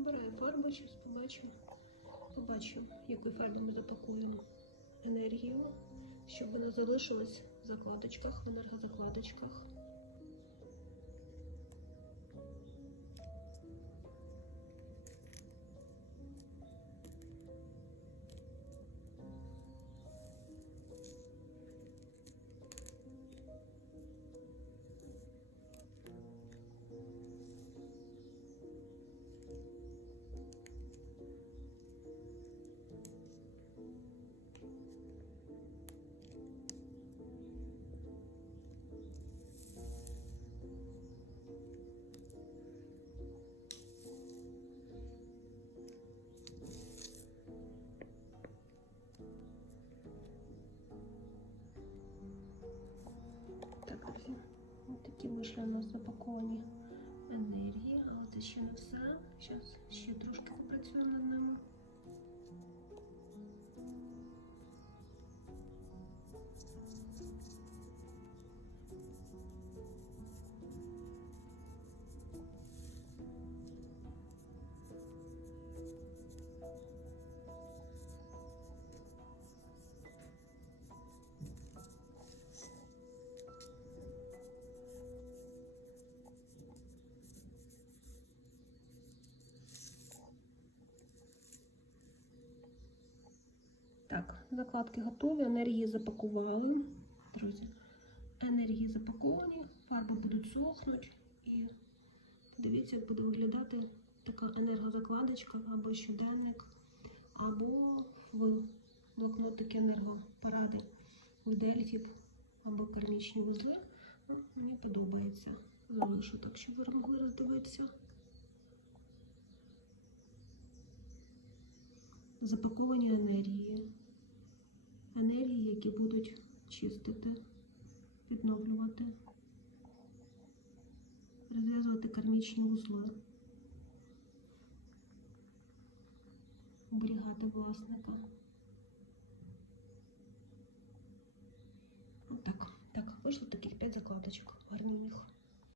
Вибираю фарбу, щось побачимо. Побачимо, якою фарбою ми запакуємо енергію, щоб вона залишилась в закладочках, в енергозакладочках. Такі вийшли у нас запаковані енергії, але це ще не все. Зараз Так, закладки готові, енергії запакували. Друзі, енергії запаковані, фарби будуть сохнути і подивіться, як буде виглядати така енергозакладочка або щоденник, або в блокнотики енергопаради в дельфів або кармічні вузли. Ну, мені подобається. Залишу так, щоб ви могли роздивитися. Запаковані енергії. Енергії, які будуть чистити, відновлювати, розв'язувати кармічні вузли, оберігати власника. Отак. Так, вийшло таких 5 закладочок гарненьких.